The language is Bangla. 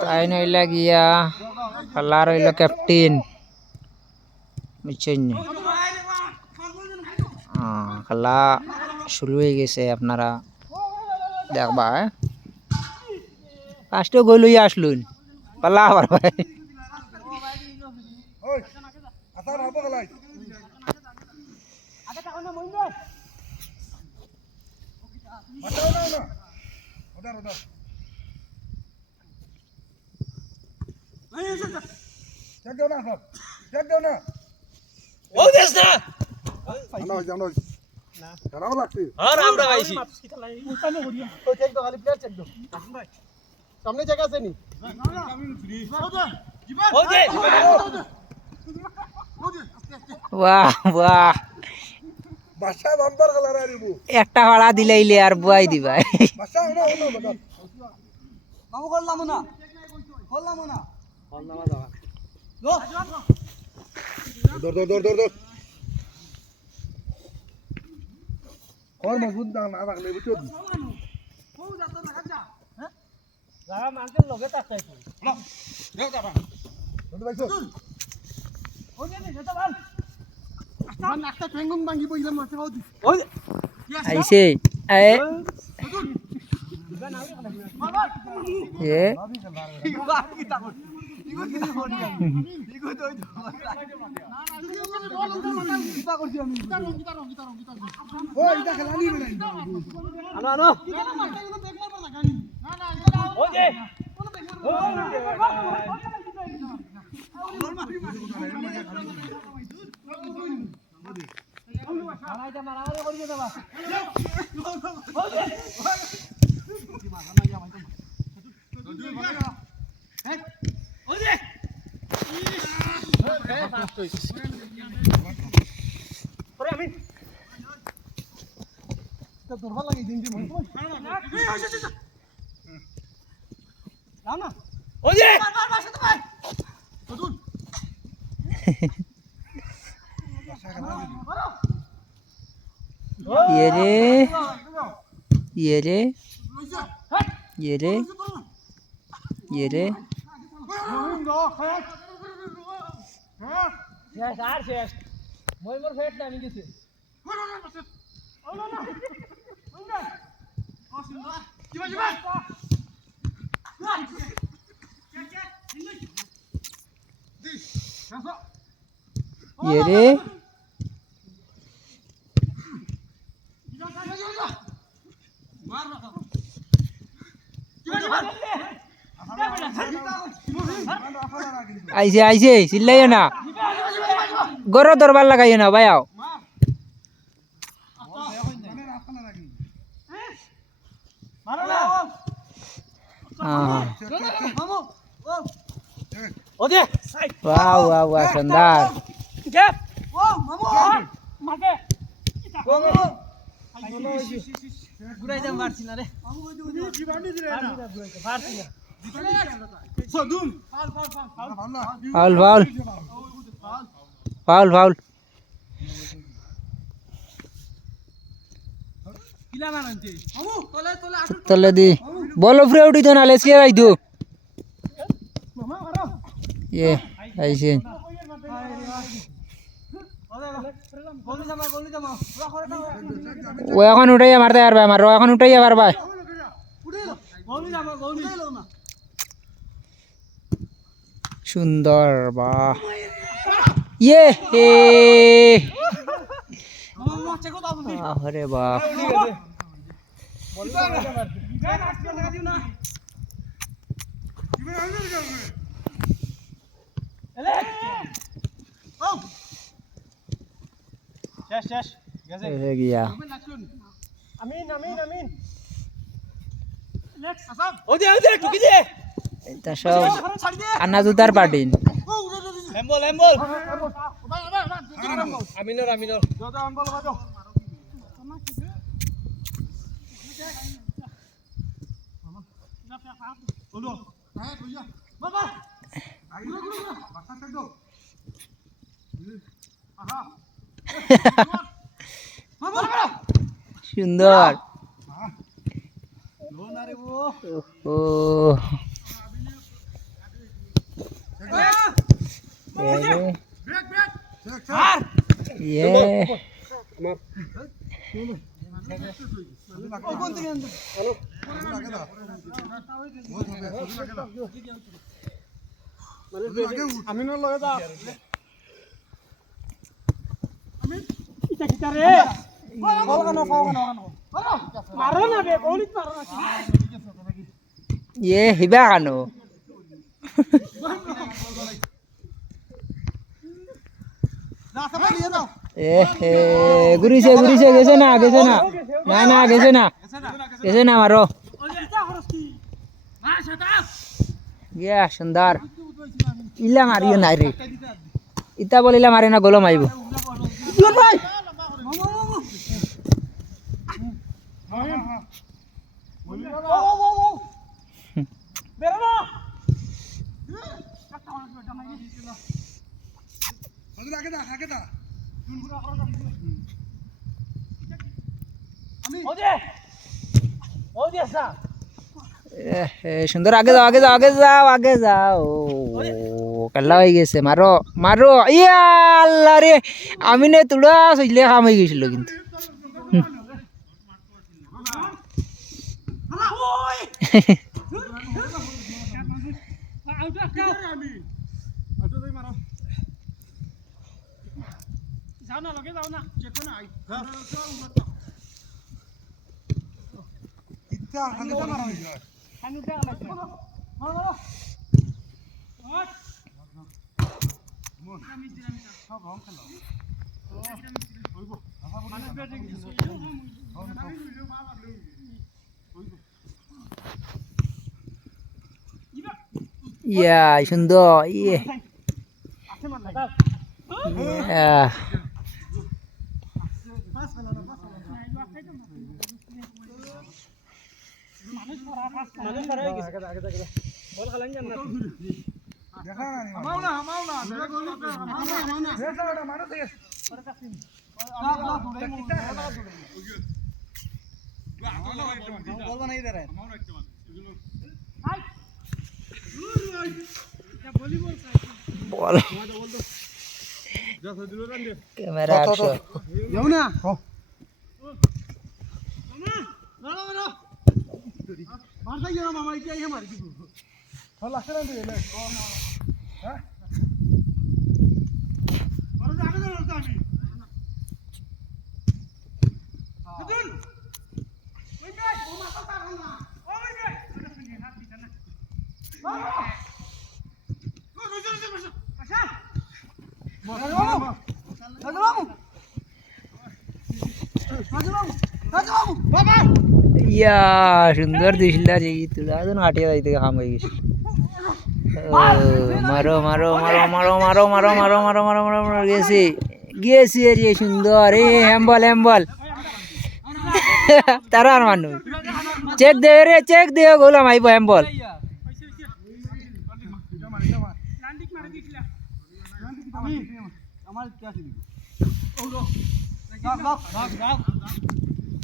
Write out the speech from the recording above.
তাই নইলা গিয়া খেলার হইল ক্যাপ্টেন বুঝছেন খেলা শুরু হয়ে গেছে আপনারা দেখবা ফার্স্টে গোল লইয়া আসলুন পালা আবার ভাই সামনে জায়গা আছে নি বাহ বাহ একটা ভাড়া দিলাইলে আর বুয়াই দিবা আইছে ये रे आइसे आइसे चिल्लाइए ना गौरव दरबार लगाइए ना भाई आओ वाह वाह वाह शानदार फाउल फाउल फाउल फाउल तले दी बॉल फ्री आउट इधर नाले से आई दो ये ऐसे वो এখন উঠাইয়া মারতে পারবে আমার এখন উঠাইয়া পারবে সুন্দর বাহ ये अरे बाप गया अन्ना जुदार पार्टी সুন্দর ও ये আমি ন লগে যা আমি ইটা কিটা রে বল কানো পাও কানো মারো না বে বলিত মারো না ये हिबा कानो রাস্তা পালিয়ে দাও গুরিছে গেছে না গেছে না মারো গিয়া সুন্দর ইলা মারিও না রে ইতা বলিলা মারে না গোলম আইব ভাই সুন্দর আগে যাও কাল্লা হয়ে গেছে মারো ইয়া আল্লাহ রে আমি নে তুলা চইলে কাম হয়ে গেছিল কিন্তু ইয়া সুন্দর ইয়ে বল ক্যামেরা অ্যাকশন যাও না মারতা গিয়ে মামা কি আইয়া মারি দিব ভালো লাগছে না দিলে হ্যাঁ আরে আগে যাও আমি কতন ওই বে ও মাথা তার না ওই বে হাত দিছ না ইয়া সুন্দর দিছিলা যে তুলা তো হাটিয়া যাইতে কাম হয়ে গেছে মারো গেছি রে সুন্দর এ হ্যাম্বল তারা আর মানুষ চেক দে গোলাম আইব হ্যাম্বল আমার কি আছে